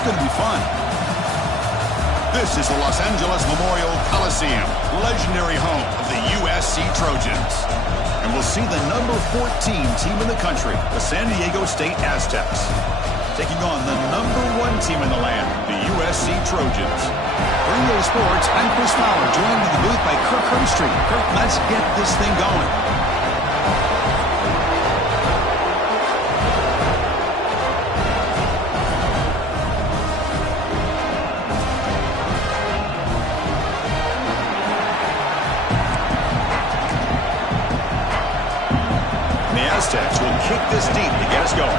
is going to be fun. This is the Los Angeles Memorial Coliseum, legendary home of the USC Trojans. And we'll see the number 14 team in the country, the San Diego State Aztecs, taking on the number 1 team in the land, the USC Trojans. For EA Sports, I'm Chris Fowler, joined in the booth by Kirk Herbstreit. Kirk, let's get this thing going. Aztecs will kick this deep to get us going.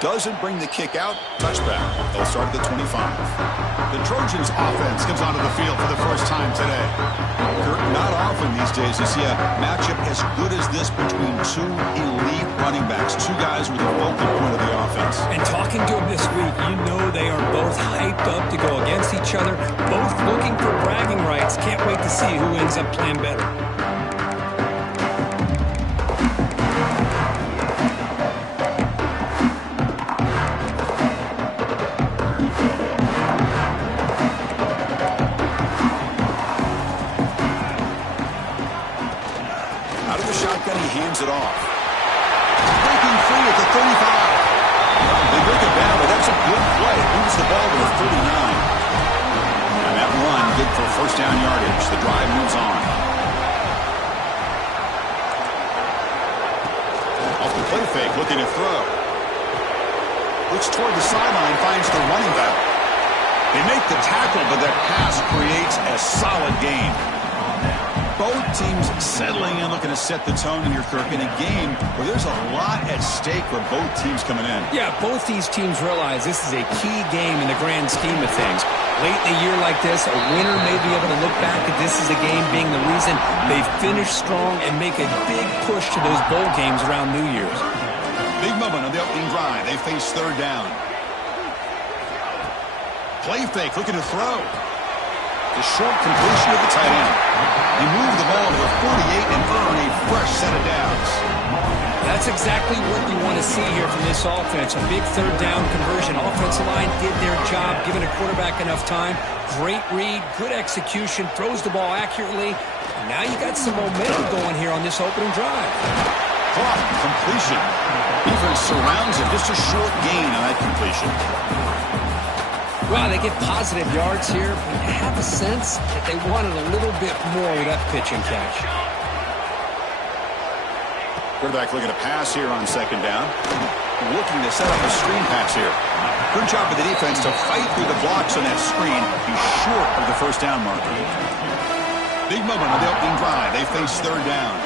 Doesn't bring the kick out. Touchback. They'll start at the 25. The Trojans offense comes onto the field for the first time today. Not often these days you see a matchup as good as this between two elite running backs, two guys with the focal point of the offense. And talking to them this week, you know they are both hyped up to go against each other, both looking for bragging rights. Can't wait to see who ends up playing better. Hands it off. Breaking free at the 35. They break it down, but that's a good play. Moves the ball to the 39. And that run good for first down yardage. The drive moves on. Off the play fake, looking to throw. Looks toward the sideline, finds the running back. They make the tackle, but that pass creates a solid gain. Both teams settling in, looking to set the tone here, Kirk, in a game where there's a lot at stake for both teams coming in. Yeah, both these teams realize this is a key game in the grand scheme of things. Late in a year like this, a winner may be able to look back at this as a game being the reason they finish strong and make a big push to those bowl games around New Year's. Big moment on the opening drive. They face third down. Play fake, looking to throw. The short completion of the tight end. You move the ball to the 48 and earn a fresh set of downs. That's exactly what you want to see here from this offense. A big third down conversion. Offensive line did their job, giving a quarterback enough time. Great read, good execution, throws the ball accurately. And now you got some momentum going here on this opening drive. Clock, completion. Defense surrounds it. Just a short gain on that completion. Well, they get positive yards here, but you have a sense that they wanted a little bit more with that pitch and catch. Quarterback looking to pass here on second down. Looking to set up a screen pass here. Good job of the defense to fight through the blocks on that screen. He's short of the first down marker. Big moment on the opening drive. They face third down.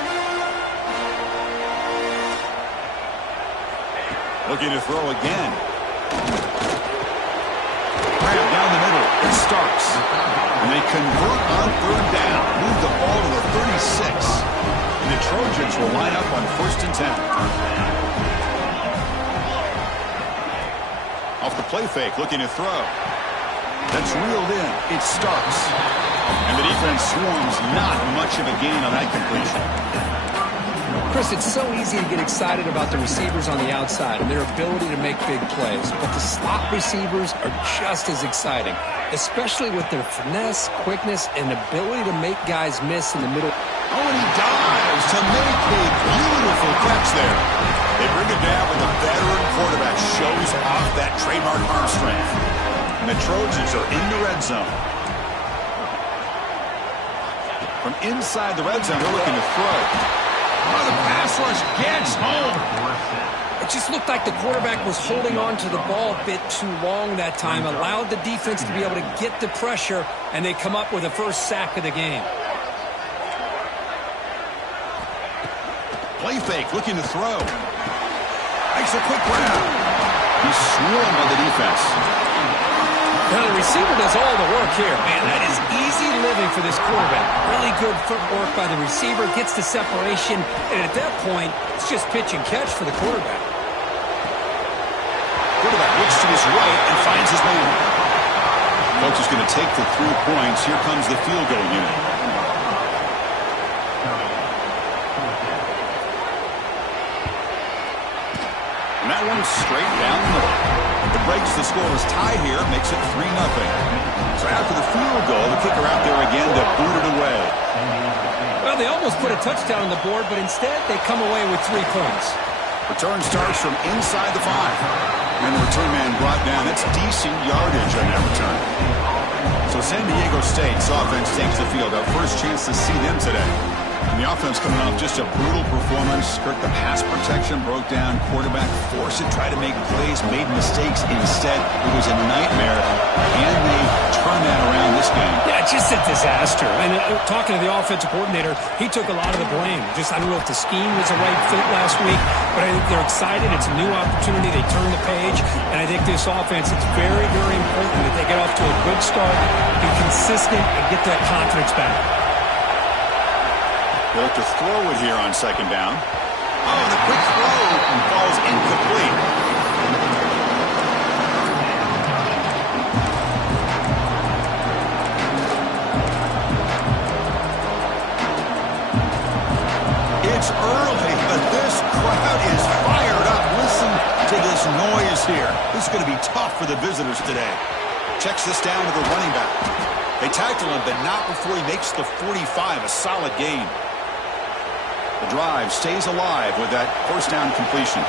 Looking to throw again. Down the middle, it starts. And they convert on third down. Move the ball to the 36. And the Trojans will line up on 1st and 10. Off the play fake, looking to throw. That's reeled in. It starts. And the defense swarms. Not much of a gain on that completion. Chris, it's so easy to get excited about the receivers on the outside and their ability to make big plays, but the slot receivers are just as exciting, especially with their finesse, quickness, and ability to make guys miss in the middle. Oh, and he dives to make a beautiful catch there. They bring it down, but the veteran quarterback shows off that trademark arm strength. And the Trojans are in the red zone. From inside the red zone, they're looking to throw. Oh, the pass rush gets home. It just looked like the quarterback was holding on to the ball a bit too long that time, allowed the defense to be able to get the pressure, and they come up with the first sack of the game. Play fake, looking to throw. Makes a quick grab. He's swarmed by the defense. Now the receiver does all the work here. Man, that is easy living for this quarterback. Really good footwork by the receiver, gets the separation, and at that point, it's just pitch and catch for the quarterback. Quarterback looks to his right and finds his man. Coach is going to take the 3 points. Here comes the field goal unit. that one's straight down the middle. It breaks the scoreless tie here, makes it 3-0. So after the field goal, the kicker out there again to boot it away. Well, they almost put a touchdown on the board, but instead they come away with 3 points. Return starts from inside the 5. And the return man brought down. That's decent yardage on that return. So San Diego State's offense takes the field. Our first chance to see them today. And the offense coming off just a brutal performance. Kirk, the pass protection broke down. Quarterback forced it, tried to make plays, made mistakes instead. It was a nightmare. And they turned that around this game. Yeah, just a disaster. And talking to the offensive coordinator, he took a lot of the blame. I don't know if the scheme was the right fit last week, but I think they're excited. It's a new opportunity. They turn the page. And I think this offense, it's very, very important that they get off to a good start, be consistent, and get that confidence back. They'll have to throw it here on second down. Oh, the quick throw falls incomplete. It's early, but this crowd is fired up. Listen to this noise here. This is going to be tough for the visitors today. Checks this down to the running back. They tackle him, but not before he makes the 45, a solid gain. The drive stays alive with that first down completion.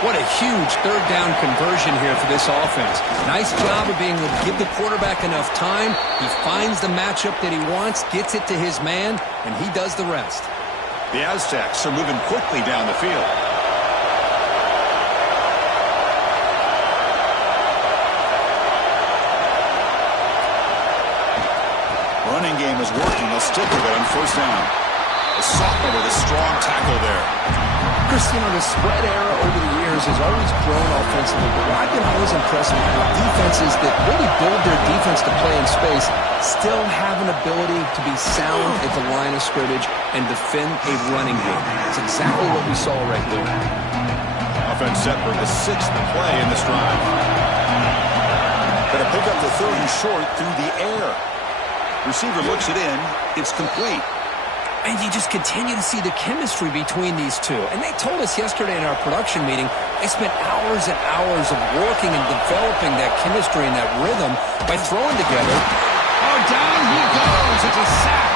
What a huge third down conversion here for this offense. Nice job of being able to give the quarterback enough time. He finds the matchup that he wants, gets it to his man, and he does the rest. The Aztecs are moving quickly down the field. Running game is working. They'll stick with it on first down. A sophomore with a strong tackle there. Chris, the spread era over the years has always grown offensively, but what I've been always impressed with defenses that really build their defense to play in space still have an ability to be sound at the line of scrimmage and defend a running game. It's exactly what we saw right there. Offense set for the 6th play in this drive. Going to pick up the 3rd and short through the air. Receiver looks it in. It's complete. And you just continue to see the chemistry between these two. And they told us yesterday in our production meeting, they spent hours and hours of working and developing that chemistry and that rhythm by throwing together. Oh, down he goes. It's a sack.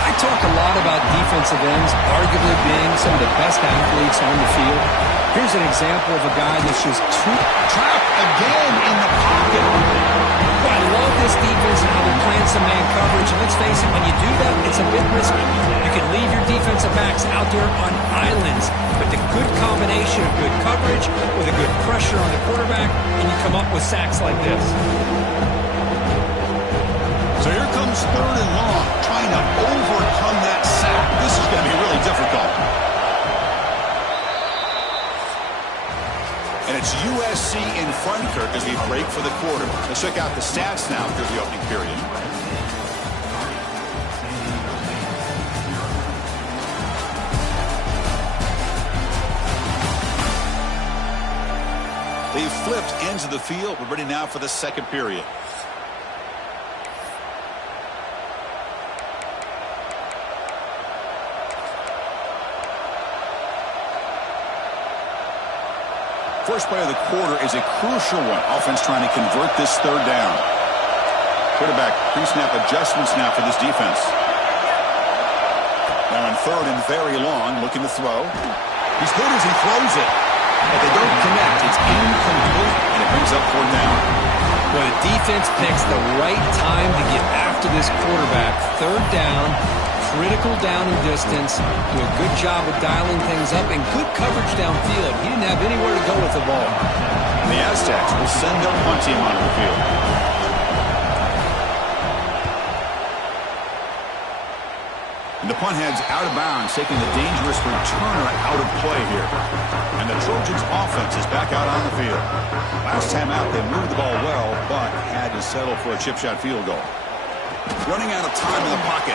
I talk a lot about defensive ends, arguably being some of the best athletes on the field. Here's an example of a guy that's just trapped again in the pocket. I love this defense and how they're playing some man coverage. And let's face it, when you do that, it's a bit risky. You can leave your defensive backs out there on islands. But the good combination of good coverage with a good pressure on the quarterback, and you come up with sacks like this. So here comes 3rd and long, trying to overcome that sack. This is going to be really difficult. And it's USC in front, Kirk, as we break for the quarter. Let's check out the stats now through the opening period. They've flipped ends of the field. We're ready now for the second period. First play of the quarter is a crucial one. Offense trying to convert this 3rd down. Quarterback pre-snap adjustments now for this defense. Now in 3rd and very long, looking to throw. He's good as he throws it. But they don't connect. It's incomplete, and it brings up 4th down. Well, the defense picks the right time to get after this quarterback. 3rd down. Critical down and distance, do a good job of dialing things up, and good coverage downfield. He didn't have anywhere to go with the ball. And the Aztecs will send their punt team onto the field. And the punt heads out of bounds, taking the dangerous returner out of play here. And the Trojans' offense is back out on the field. Last time out, they moved the ball well, but had to settle for a chip shot field goal. Running out of time in the pocket.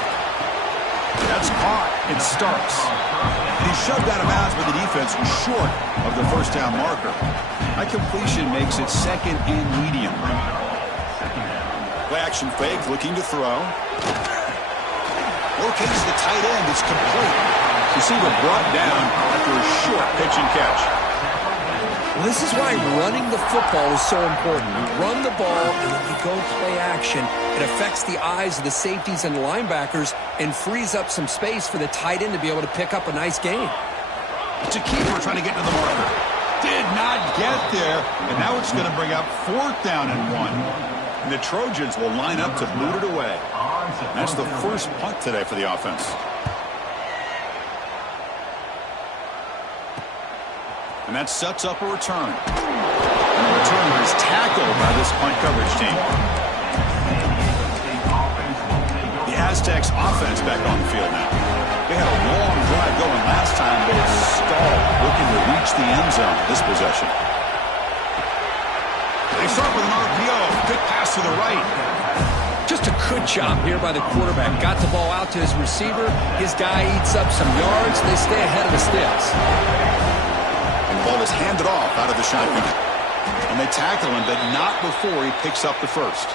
That's caught. It starts. And he's shoved out of bounds by the defense short of the first down marker. That completion makes it 2nd and medium. Play action fake, looking to throw. Locates the tight end. It's complete. Receiver brought down after a short pitch and catch. Well, this is why running the football is so important. You run the ball, and then you go play action. It affects the eyes of the safeties and linebackers and frees up some space for the tight end to be able to pick up a nice gain. It's a keeper trying to get to the marker. Did not get there, and now it's going to bring up 4th down and 1. And the Trojans will line up to boot it away. That's the first punt today for the offense. And that sets up a return. And the returner is tackled by this punt coverage team. The Aztecs offense back on the field now. They had a long drive going last time, but it's stalled, looking to reach the end zone this possession. They start with an RPO. Good pass to the right. Just a good job here by the quarterback. Got the ball out to his receiver. His guy eats up some yards. They stay ahead of the sticks. And the ball is handed off out of the shotgun. And they tackle him, but not before he picks up the first.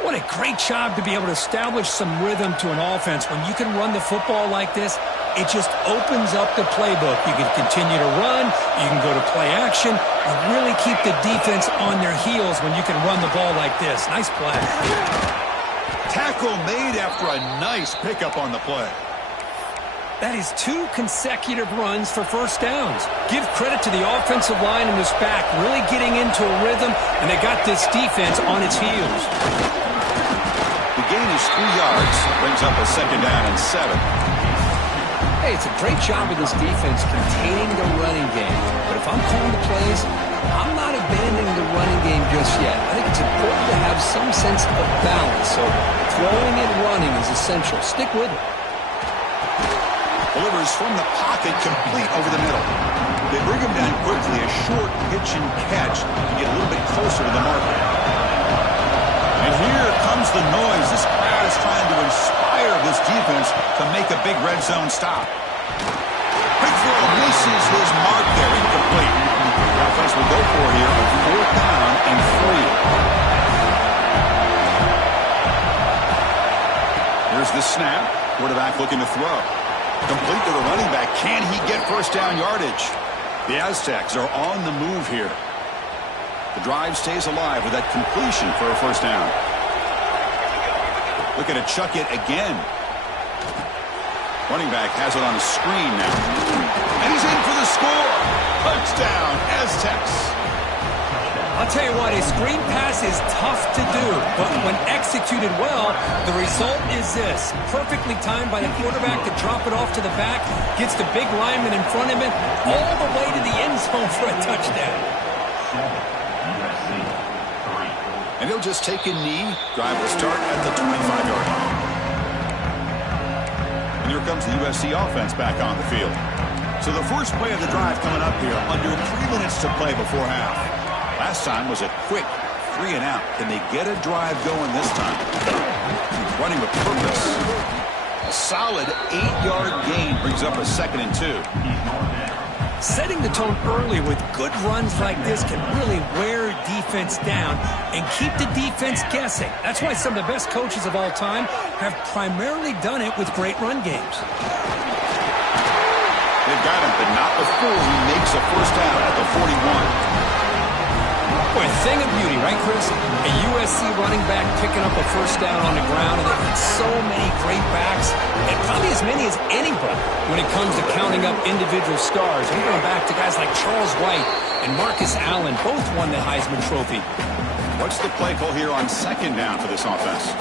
What a great job to be able to establish some rhythm to an offense. When you can run the football like this, it just opens up the playbook. You can continue to run. You can go to play action. You really keep the defense on their heels when you can run the ball like this. Nice play. Tackle made after a nice pickup on the play. That is 2 consecutive runs for first downs. Give credit to the offensive line and this back really getting into a rhythm, and they got this defense on its heels. The gain is 3 yards, brings up a 2nd down and 7. Hey, it's a great job of this defense containing the running game. But if I'm calling the plays, I'm not abandoning the running game just yet. I think it's important to have some sense of balance. So throwing and running is essential. Stick with it. Delivers from the pocket, complete over the middle. They bring him down quickly, a short pitch and catch to get a little bit closer to the marker. And here comes the noise. This crowd is trying to inspire this defense to make a big red zone stop. Quick throw misses his mark there, incomplete. The offense will go for here a 4th down and 3. Here's the snap. Quarterback looking to throw. Complete to the running back. Can he get first down yardage? The Aztecs are on the move here. The drive stays alive with that completion for a first down. Looking to chuck it again. Running back has it on a screen now. And he's in for the score. Touchdown, Aztecs. I'll tell you what, a screen pass is tough to do, but when executed well, the result is this. Perfectly timed by the quarterback to drop it off to the back, gets the big lineman in front of him, all the way to the end zone for a touchdown. And he'll just take a knee. Drive will start at the 25-yard line. And here comes the USC offense back on the field. So the first play of the drive coming up here, under 3 minutes to play before half. Last time was a quick 3 and out. Can they get a drive going this time? Running with purpose. A solid 8-yard gain brings up a 2nd and 2. Setting the tone early with good runs like this can really wear defense down and keep the defense guessing. That's why some of the best coaches of all time have primarily done it with great run games. They've got him, but not before he makes a first down at the 41. Boy, a thing of beauty, right, Chris? A USC running back picking up a first down on the ground, and they've got so many great backs, and probably as many as anybody when it comes to counting up individual stars. We're going back to guys like Charles White and Marcus Allen, both won the Heisman Trophy. What's the play call here on 2nd down for this offense?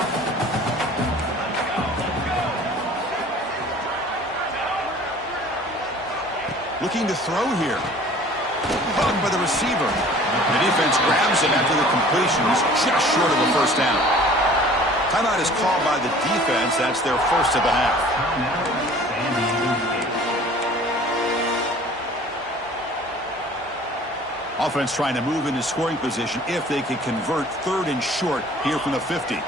Looking to throw here. Caught by the receiver. The defense grabs him after the completion. He's just short of a first down. Timeout is called by the defense. That's their first of the half. Offense trying to move into scoring position if they could convert 3rd and short here from the 50.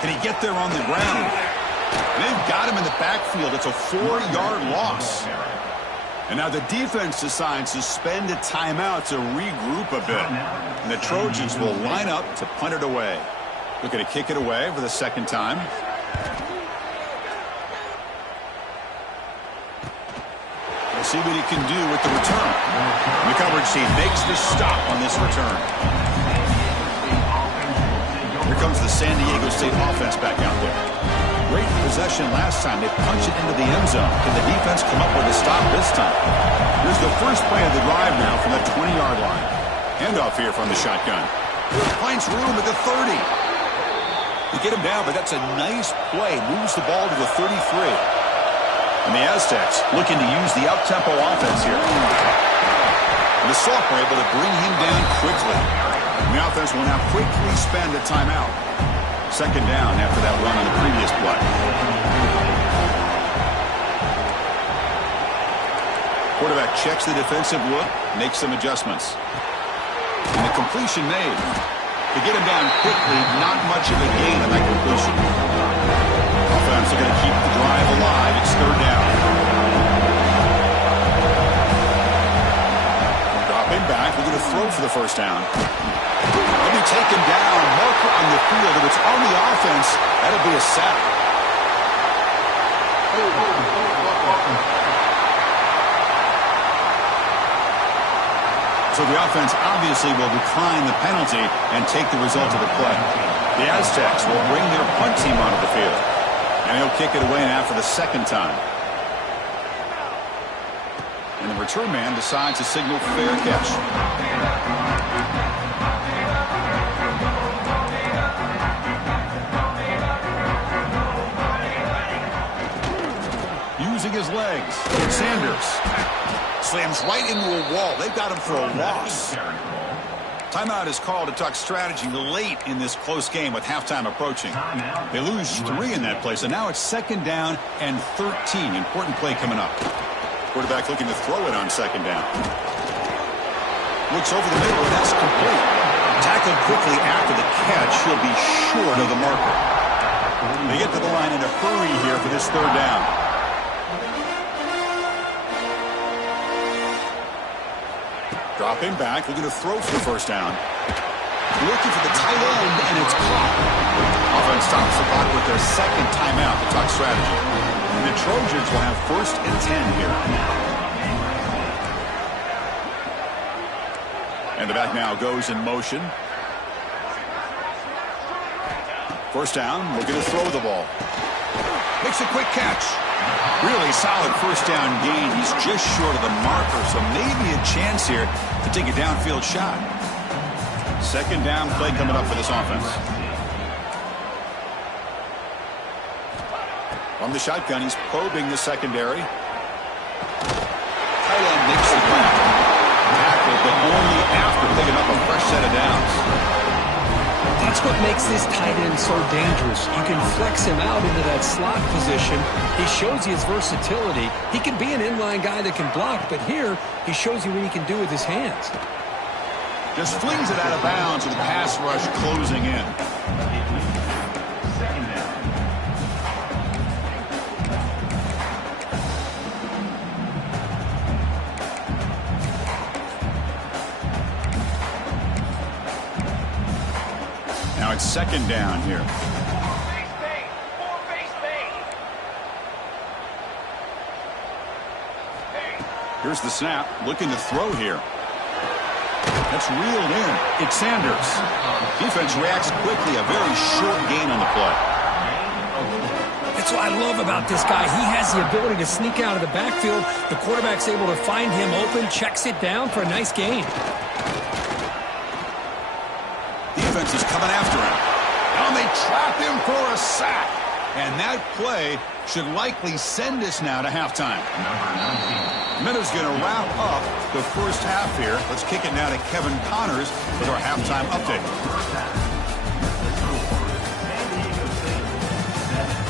Can he get there on the ground? They've got him in the backfield. It's a 4-yard loss. And now the defense decides to spend a timeout to regroup a bit. And the Trojans will line up to punt it away. Looking to kick it away for the 2nd time. see what he can do with the return. And the coverage team makes the stop on this return. Here comes the San Diego State offense back out there. Great possession last time. They punch it into the end zone. Can the defense come up with a stop this time? Here's the first play of the drive now from the 20-yard line. Handoff here from the shotgun. Finds room at the 30. They get him down, but that's a nice play. Moves the ball to the 33. And the Aztecs looking to use the up-tempo offense here. And the sophomore able to bring him down quickly. And the offense will now quickly spend a timeout. Second down after that run on the previous play. Quarterback checks the defensive look, makes some adjustments. And the completion made. To get him down quickly, not much of a gain on that completion. Offense are going to keep the drive alive. It's third down. Dropping back, we're going to throw for the first down. He'll be taken down. Marker on the field. If it's on the offense, that'll be a sack. So the offense obviously will decline the penalty and take the result of the play. The Aztecs will bring their punt team onto the field. And he'll kick it away now for the second time. And the return man decides to signal fair catch. Using his legs, Sanders slams right into a wall. They've got him for a loss. Timeout is called to talk strategy late in this close game with halftime approaching. They lose 3 in that play, so now it's second down and 13. Important play coming up. Quarterback looking to throw it on second down. Looks over the middle, and that's complete. Tackled quickly after the catch. He'll be short of the marker. They get to the line in a hurry here for this third down. Dropping back, looking to throw for the first down. Looking for the tight end, and it's caught. Offense stops the clock with their second timeout to talk strategy. And the Trojans will have first and 10 here. And the back now goes in motion. First down, looking to throw the ball. Makes a quick catch. Really solid first down gain. He's just short of the marker, so maybe a chance here to take a downfield shot. Second down play coming up for this offense. From the shotgun, he's probing the secondary. Tight end makes the grab. Tackle, but only after picking up a fresh set of downs. That's what makes this tight end so dangerous. You can flex him out into that slot position. He shows you his versatility. He can be an inline guy that can block, but here he shows you what he can do with his hands. Just flings it out of bounds with the pass rush closing in. Now it's second down here. Here's the snap, looking to throw here. That's reeled in. It's Sanders. Defense reacts quickly, a very short gain on the play. That's what I love about this guy. He has the ability to sneak out of the backfield. The quarterback's able to find him open, checks it down for a nice gain. Defense is coming after him. And they trap him for a sack. And that play should likely send us now to halftime. Minutes going to wrap up the first half here. Let's kick it now to Kevin Connors with our halftime update.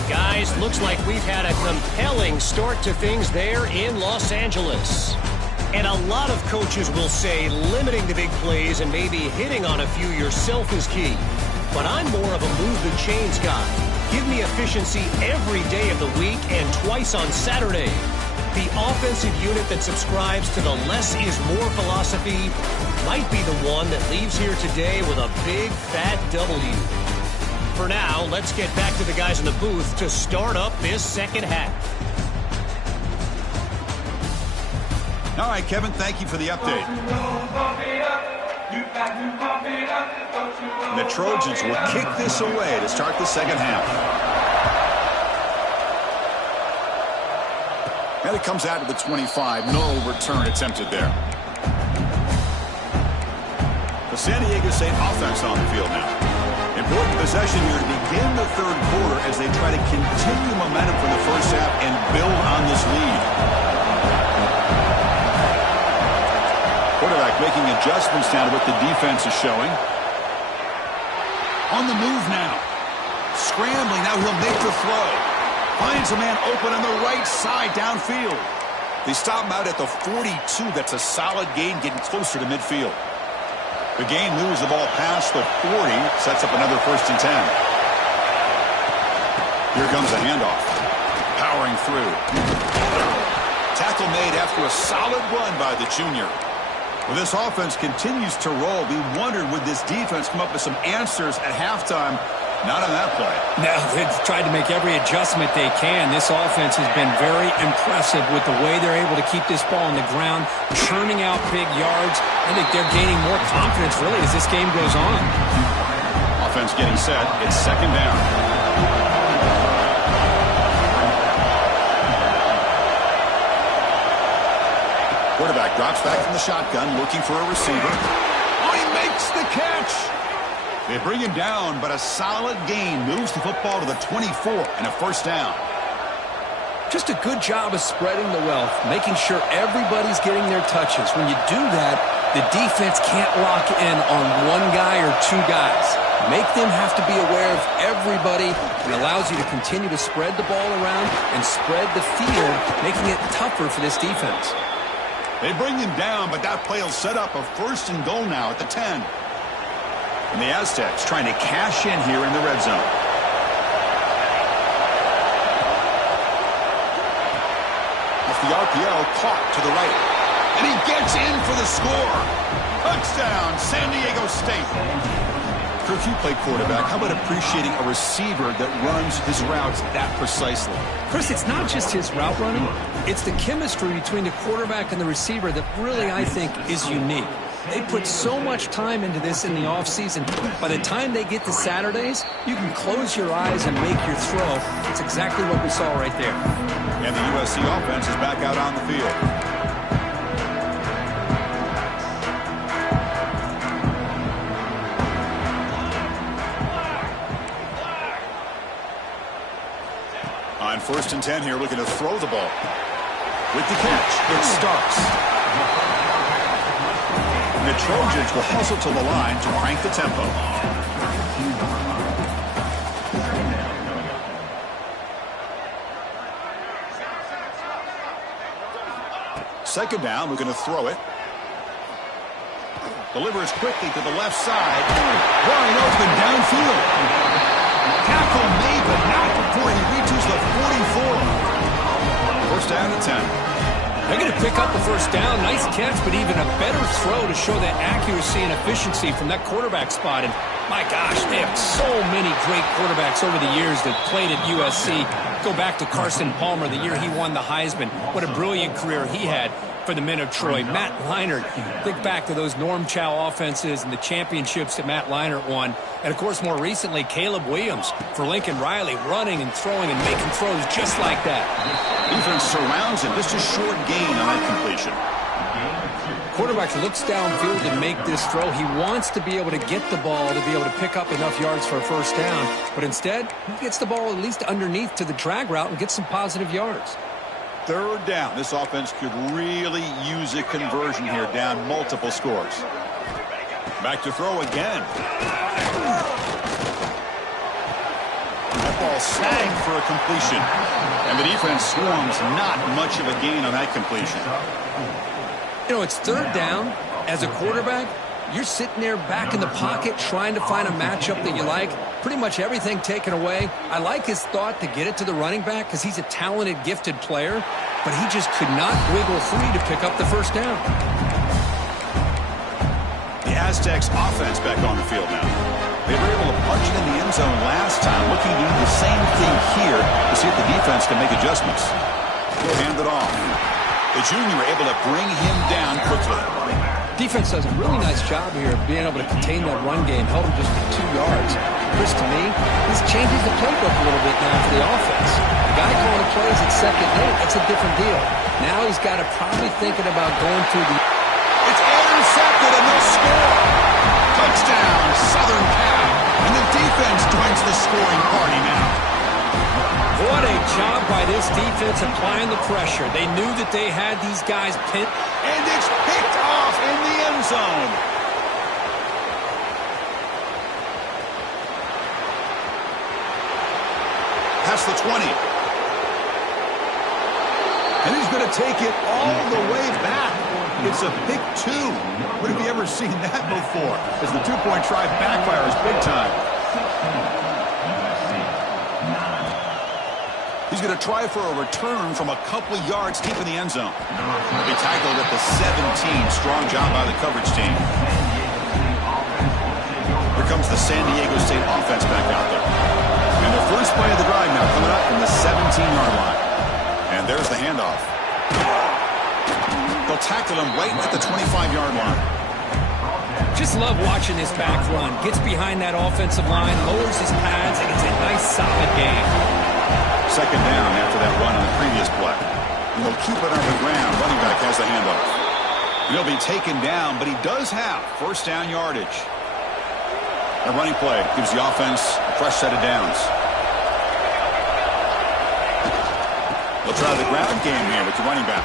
Guys, looks like we've had a compelling start to things there in Los Angeles. And a lot of coaches will say limiting the big plays and maybe hitting on a few yourself is key. But I'm more of a move the chains guy. Give me efficiency every day of the week and twice on Saturday. The offensive unit that subscribes to the less is more philosophy might be the one that leaves here today with a big fat W. For now, let's get back to the guys in the booth to start up this second half. All right, Kevin, thank you for the update. And the Trojans will kick this away to start the second half. And it comes out to the 25. No return attempted there. The San Diego State offense on the field now. Important possession here to begin the third quarter as they try to continue momentum from the first half and build on this lead. Quarterback making adjustments now to what the defense is showing. On the move now. Scrambling. Now he'll make the throw. Finds a man open on the right side downfield. They stop him out at the 42. That's a solid gain, getting closer to midfield. The gain moves the ball past the 40. Sets up another 1st and 10. Here comes a handoff. Powering through. Tackle made after a solid run by the junior. Well, this offense continues to roll. We wondered, would this defense come up with some answers at halftime? Not on that play. No, they've tried to make every adjustment they can. This offense has been very impressive with the way they're able to keep this ball on the ground, churning out big yards. I think they're gaining more confidence, really, as this game goes on. Offense getting set. It's second down. Quarterback drops back from the shotgun, looking for a receiver. Oh, he makes the catch. They bring him down, but a solid gain moves the football to the 24 and a 1st down. Just a good job of spreading the wealth, making sure everybody's getting their touches. When you do that, the defense can't lock in on one guy or two guys. Make them have to be aware of everybody. It allows you to continue to spread the ball around and spread the field, making it tougher for this defense. They bring him down, but that play will set up a 1st and goal now at the 10. And the Aztecs trying to cash in here in the red zone. Off the RPO, caught to the right. And he gets in for the score. Touchdown, San Diego State. Kirk, you play quarterback. How about appreciating a receiver that runs his routes that precisely? Chris, it's not just his route running. It's the chemistry between the quarterback and the receiver that really, I think, is unique. They put so much time into this in the offseason. By the time they get to Saturdays, you can close your eyes and make your throw. It's exactly what we saw right there. And the USC offense is back out on the field. On 1st and 10 here, looking to throw the ball. With the catch, it starts. And the Trojans will hustle to the line to crank the tempo. Second down, looking to throw it. Delivers quickly to the left side. Wide open downfield. Tackle made, but not before he reaches the 44. 1st down and 10. They're going to pick up the 1st down. Nice catch, but even a better throw to show that accuracy and efficiency from that quarterback spot. And my gosh, they have so many great quarterbacks over the years that played at USC. Go back to Carson Palmer, the year he won the Heisman. What a brilliant career he had for the men of Troy. Matt Leinart, think back to those Norm Chow offenses and the championships that Matt Leinart won. And, of course, more recently, Caleb Williams for Lincoln Riley, running and throwing and making throws just like that. Defense surrounds him. Just a short gain on that completion. Quarterback looks downfield to make this throw. He wants to be able to get the ball to be able to pick up enough yards for a 1st down. But instead, he gets the ball at least underneath to the drag route and gets some positive yards. 3rd down. This offense could really use a conversion here, down multiple scores. Back to throw again. That ball snagged for a completion. And the defense swarms, not much of a gain on that completion. You know, it's 3rd down. As a quarterback, you're sitting there back in the pocket trying to find a matchup that you like. Pretty much everything taken away. I like his thought to get it to the running back because he's a talented, gifted player, but he just could not wiggle free to pick up the 1st down. The Aztecs offense back on the field now. They were able to punch it in the end zone last time, looking to do the same thing here to see if the defense can make adjustments. He'll hand it off. The junior able to bring him down quickly. Defense does a really nice job here of being able to contain that run game, held him just to 2 yards. Chris, to me, this changes the playbook a little bit now for the offense. The guy calling the plays at 2nd and 8, that's a different deal. Now he's got to probably thinking about going to the... It's intercepted and they'll score. Touchdown, Southern Cal. And the defense joins the scoring party now. What a job by this defense applying the pressure. They knew that they had these guys pinned. And it's picked off in the end zone. Past the 20. And he's going to take it all the way back. It's a pick 2. When have you ever seen that before? As the 2-point try backfires big time. He's going to try for a return from a couple of yards deep in the end zone. They tackled at the 17. Strong job by the coverage team. Here comes the San Diego State offense back out there. And the first play of the drive now coming up from the 17-yard line. And there's the handoff. They'll tackle him right at the 25-yard line. Just love watching this back run. Gets behind that offensive line, lowers his pads, and it's a nice solid game. 2nd down after that run on the previous play. And they'll keep it on the ground. Running back has the handoff. And he'll be taken down, but he does have 1st down yardage. That running play gives the offense a fresh set of downs. They'll try the ground game here with the running back.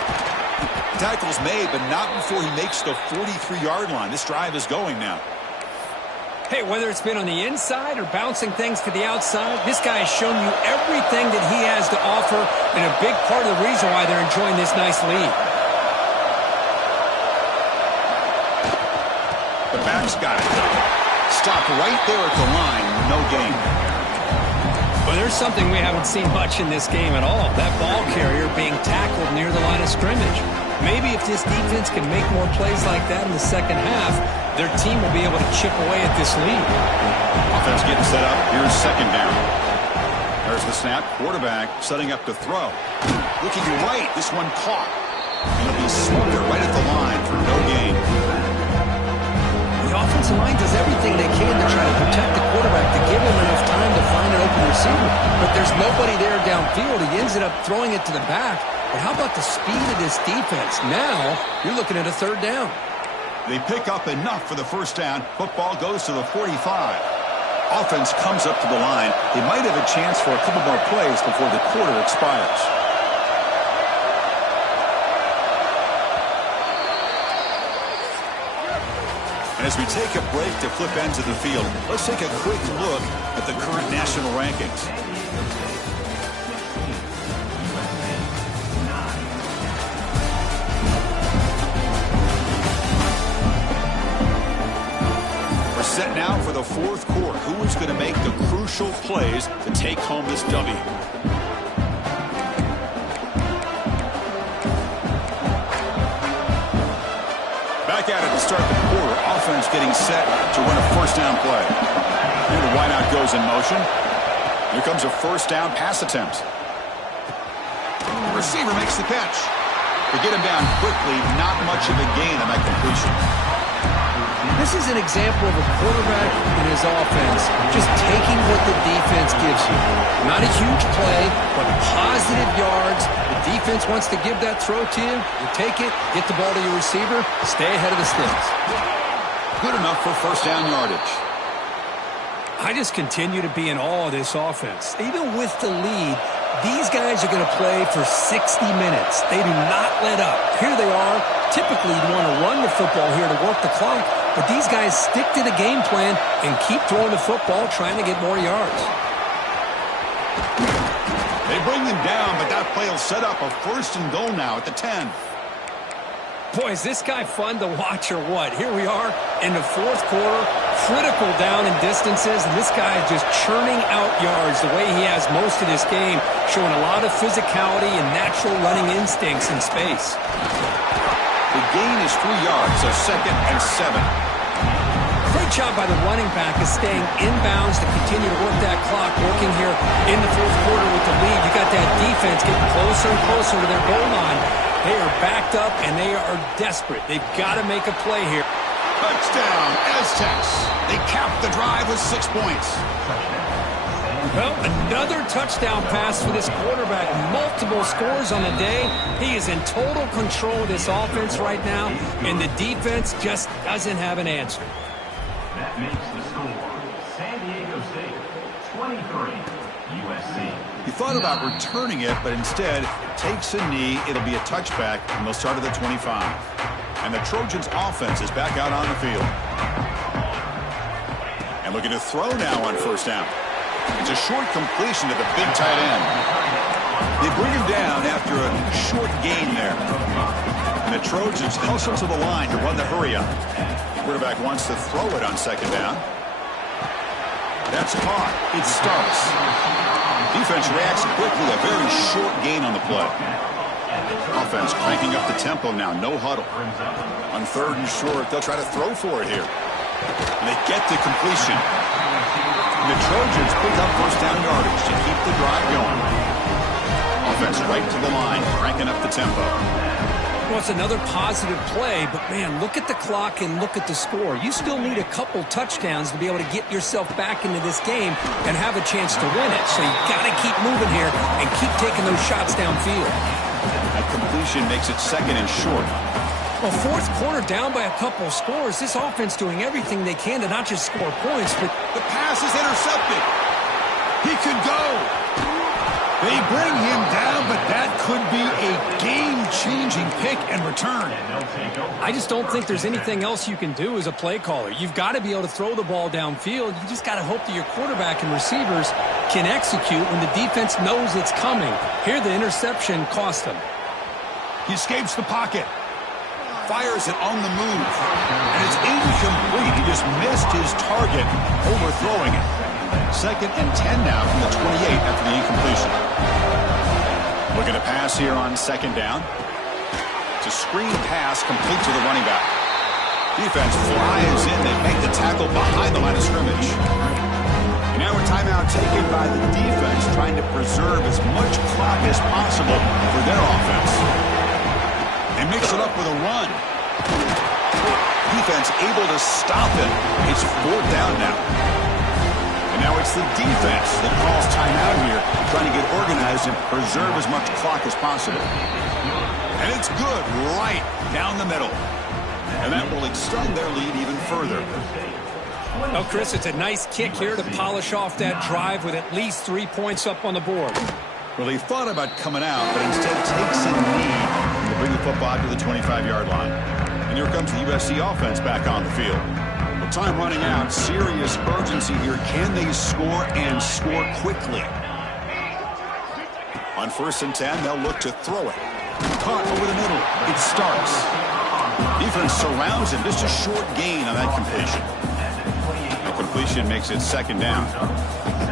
Tackle's made, but not before he makes the 43-yard line. This drive is going now. Hey, whether it's been on the inside or bouncing things to the outside, this guy has shown you everything that he has to offer, and a big part of the reason why they're enjoying this nice lead. The back's got it. Stopped right there at the line. No gain. Well, there's something we haven't seen much in this game at all. That ball carrier being tackled near the line of scrimmage. Maybe if this defense can make more plays like that in the 2nd half, their team will be able to chip away at this lead. Offense getting set up. Here's 2nd down. There's the snap. Quarterback setting up to throw. Looking right. This one caught. And it'll be smoother right at the line for no gain. The offensive line does everything they can to try to protect the quarterback, to give him enough time to find an open receiver. But there's nobody there downfield. He ends up throwing it to the back. But how about the speed of this defense? Now you're looking at a 3rd down. They pick up enough for the 1st down. Football goes to the 45. Offense comes up to the line. They might have a chance for a couple more plays before the quarter expires. And as we take a break to flip ends of the field, let's take a quick look at the current national rankings. Set now for the 4th quarter. Who is going to make the crucial plays to take home this W? Back at it to start the quarter. Offense getting set to run a 1st down play. And the wideout goes in motion. Here comes a 1st down pass attempt. The receiver makes the catch. To get him down quickly, not much of a gain on that completion. This is an example of a quarterback and his offense just taking what the defense gives you. Not a huge play, but positive yards. The defense wants to give that throw to you. You take it, get the ball to your receiver, stay ahead of the sticks. Good enough for 1st down yardage. I just continue to be in awe of this offense. Even with the lead, these guys are going to play for 60 minutes. They do not let up. Here they are. Typically, you'd want to run the football here to work the clock, but these guys stick to the game plan and keep throwing the football, trying to get more yards. They bring them down, but that play will set up a 1st and goal now at the 10. Boy, is this guy fun to watch or what? Here we are in the 4th quarter, critical down in distances, and this guy is just churning out yards the way he has most of this game, showing a lot of physicality and natural running instincts in space. The gain is 3 yards, so 2nd and 7. Great job by the running back is staying inbounds to continue to work that clock, working here in the fourth quarter with the lead. You got that defense getting closer and closer to their goal line. They are backed up, and they are desperate. They've got to make a play here. Touchdown, Aztecs. They cap the drive with 6 points. Well, another touchdown pass for this quarterback. Multiple scores on the day. He is in total control of this offense right now, and the defense just doesn't have an answer. That makes the score San Diego State 23, USC. He thought about returning it, but instead takes a knee. It'll be a touchback, and they'll start at the 25. And the Trojans' offense is back out on the field. And looking to throw now on first down. It's a short completion to the big tight end. They bring him down after a short gain there. And the Trojans hustle to the line to run the hurry-up. Quarterback wants to throw it on second down. That's caught. It starts. Defense reacts quickly. A very short gain on the play. Offense cranking up the tempo now. No huddle. On third and short, they'll try to throw for it here. And they get the completion. The Trojans pick up first down yardage to keep the drive going. Offense right to the line, cranking up the tempo. Well, it's another positive play, but, man, look at the clock and look at the score. You still need a couple touchdowns to be able to get yourself back into this game and have a chance to win it. So you've got to keep moving here and keep taking those shots downfield. That completion makes it second and short. Well, fourth quarter down by a couple scores. This offense doing everything they can to not just score points, but the pass is intercepted. He could go. They bring him down, but that could be a game-changing pick and return. I just don't think there's anything else you can do as a play caller. You've got to be able to throw the ball downfield. You just got to hope that your quarterback and receivers can execute when the defense knows it's coming. Here, the interception cost him. He escapes the pocket. Fires it on the move. And it's incomplete. He just missed his target, overthrowing it. Second and 10 now from the 28 after the incompletion. Looking to pass here on second down. It's a screen pass complete to the running back. Defense flies in. They make the tackle behind the line of scrimmage. And now a timeout taken by the defense, trying to preserve as much clock as possible for their offense. They mix it up with a run. Defense able to stop it. It's fourth down now. And now it's the defense that calls timeout here, trying to get organized and preserve as much clock as possible. And it's good right down the middle. And that will extend their lead even further. Oh, Chris, it's a nice kick here to polish off that drive with at least 3 points up on the board. Well, he thought about coming out, but instead takes a knee to bring the football to the 25-yard line. And here comes the USC offense back on the field. Well, time running out. Serious urgency here. Can they score and score quickly? On first and 10, they'll look to throw it. Caught over the middle. It starts. Defense surrounds him. Just a short gain on that completion. The completion makes it second down.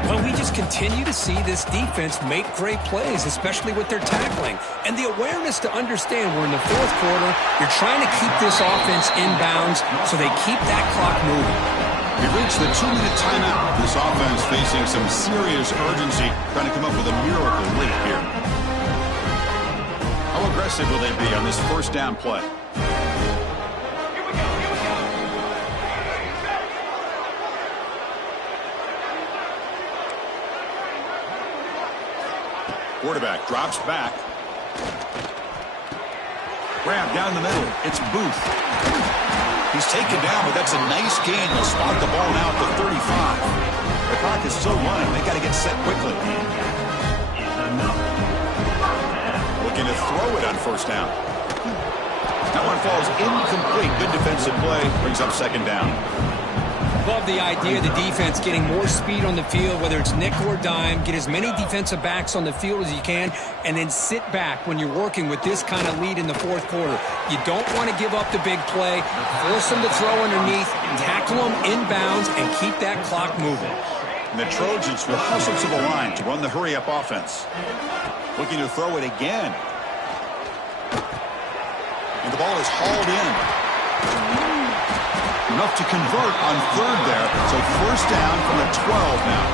Well, we just continue to see this defense make great plays, especially with their tackling. And the awareness to understand we're in the fourth quarter, you're trying to keep this offense in bounds so they keep that clock moving. We've reached the 2-minute timeout. This offense facing some serious urgency, trying to come up with a miracle late here. How aggressive will they be on this first down play? Quarterback drops back. Grab down the middle. It's Booth. He's taken down, but that's a nice gain. They'll spot the ball now at the 35. The clock is still running. They got to get set quickly. Looking to throw it on first down. That one falls incomplete. Good defensive play. Brings up second down. Love the idea of the defense getting more speed on the field, whether it's nickel or dime. Get as many defensive backs on the field as you can, and then sit back when you're working with this kind of lead in the fourth quarter. You don't want to give up the big play. Force them to throw underneath, tackle them inbounds, and keep that clock moving. And the Trojans will hustle to the line to run the hurry-up offense. Looking to throw it again. And the ball is hauled in. Enough to convert on third there. So first down from the 12 now.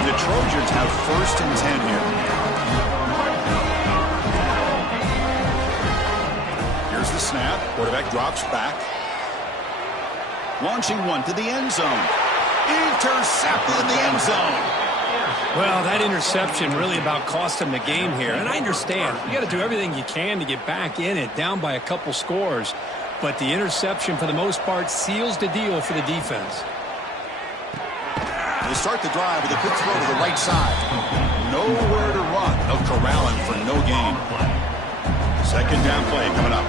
And the Trojans have first and 10 here. Here's the snap. Quarterback drops back. Launching one to the end zone. Intercepted in the end zone. Well, that interception really about cost him the game here. And I understand. You got to do everything you can to get back in it, down by a couple scores. But the interception, for the most part, seals the deal for the defense. They start the drive with a quick throw to the right side. Nowhere to run. No corralling for no gain. Second down play coming up.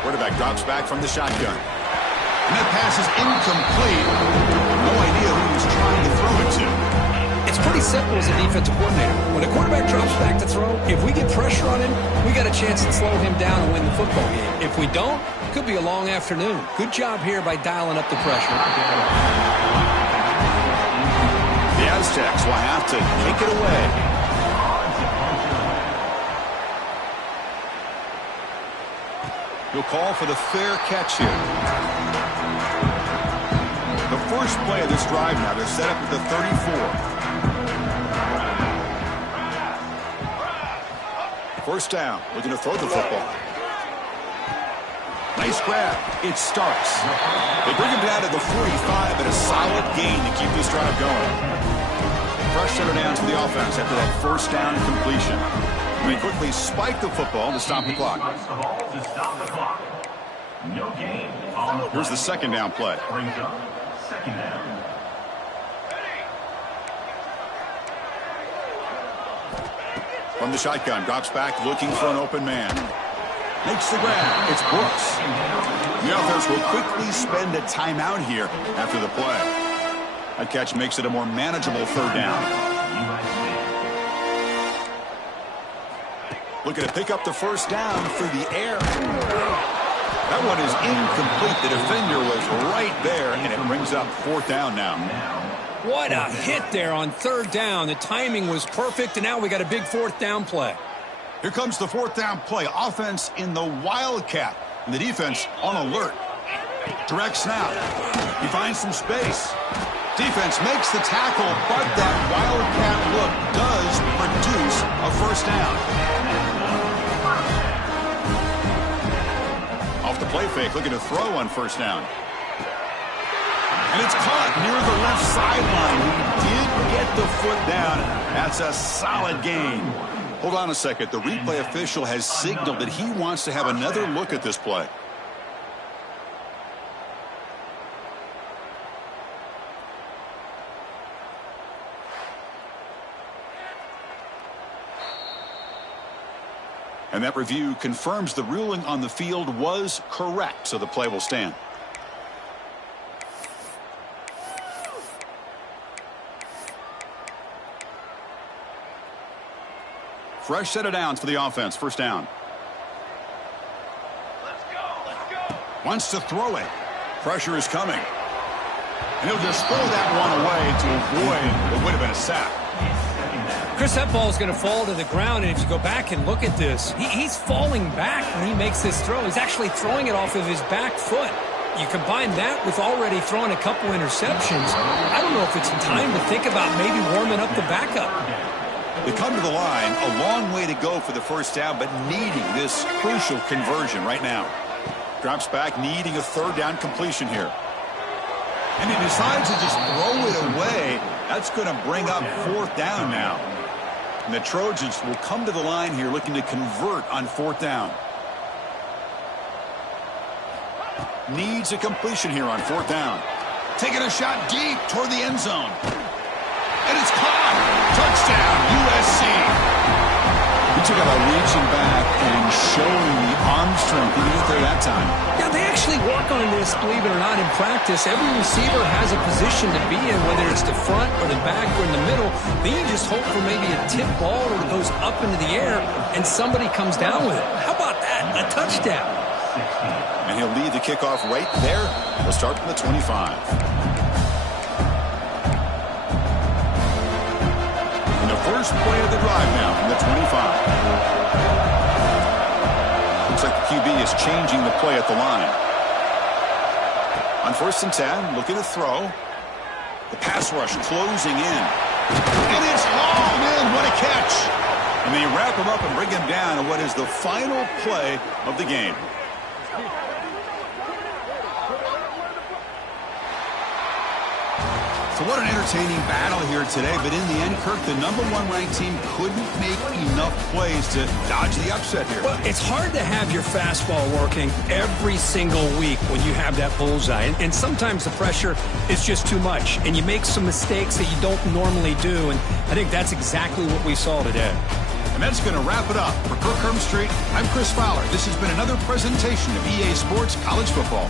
Quarterback drops back from the shotgun. And that pass is incomplete. No idea who he's trying to throw it to. It's pretty simple as a defensive coordinator. When a quarterback drops back to throw, if we get pressure on him, we got a chance to slow him down and win the football game. If we don't, it could be a long afternoon. Good job here by dialing up the pressure. The Aztecs will have to kick it away. He'll call for the fair catch here. The first play of this drive now, they're set up at the 34. First down, looking to throw the football. Nice grab. It starts. They bring him down to the 45 and a solid gain to keep this drive going. Fresh center down to the offense after that first down completion. They quickly spike the football to stop the clock. No gain. Here's the second down play. Brings up second down. From the shotgun, drops back, looking for an open man. Makes the grab. It's Brooks. The offense will quickly spend a timeout here after the play. That catch makes it a more manageable third down. Looking to pick up the first down through the air. That one is incomplete. The defender was right there, and it brings up fourth down now. What a hit there on third down. The timing was perfect, and now we got a big fourth down play. Here comes the fourth down play. Offense in the Wildcat, and the defense on alert. Direct snap. He finds some space. Defense makes the tackle, but that Wildcat look does produce a first down. Off the play fake, looking to throw on first down. And it's caught near the left sideline. He did get the foot down. That's a solid gain. Hold on a second. The replay official has signaled that he wants to have another look at this play. And that review confirms the ruling on the field was correct, so the play will stand. Fresh set of downs for the offense. First down. Let's go. Wants to throw it. Pressure is coming. And he'll just throw that one away to avoid what would have been a sack. Chris, that ball is going to fall to the ground, and if you go back and look at this, he's falling back when he makes this throw. He's actually throwing it off of his back foot. You combine that with already throwing a couple interceptions. I don't know if it's time to think about maybe warming up the backup. They come to the line, a long way to go for the first down, but needing this crucial conversion right now. Drops back, needing a third down completion here. And he decides to just throw it away. That's going to bring up fourth down now. And the Trojans will come to the line here looking to convert on fourth down. Needs a completion here on fourth down. Taking a shot deep toward the end zone. And it's caught. Touchdown, USC. He took out a reaching back and showing the arm strength. He didn't get there that time. Yeah, they actually work on this, believe it or not, in practice. Every receiver has a position to be in, whether it's the front or the back or in the middle. Then you just hope for maybe a tip ball or it goes up into the air and somebody comes down with it. How about that? A touchdown. And he'll lead the kickoff right there. We'll start from the 25. First play of the drive now from the 25. Looks like the QB is changing the play at the line. On 1st and 10, looking to throw. The pass rush closing in. And it's hauled in. What a catch. And they wrap him up and bring him down in what is the final play of the game. So what an entertaining battle here today. But in the end, Kirk, the number 1 ranked team couldn't make enough plays to dodge the upset here. Well, it's hard to have your fastball working every single week when you have that bullseye. And sometimes the pressure is just too much. And you make some mistakes that you don't normally do. And I think that's exactly what we saw today. And that's going to wrap it up. For Kirk Street, I'm Chris Fowler. This has been another presentation of EA Sports College Football.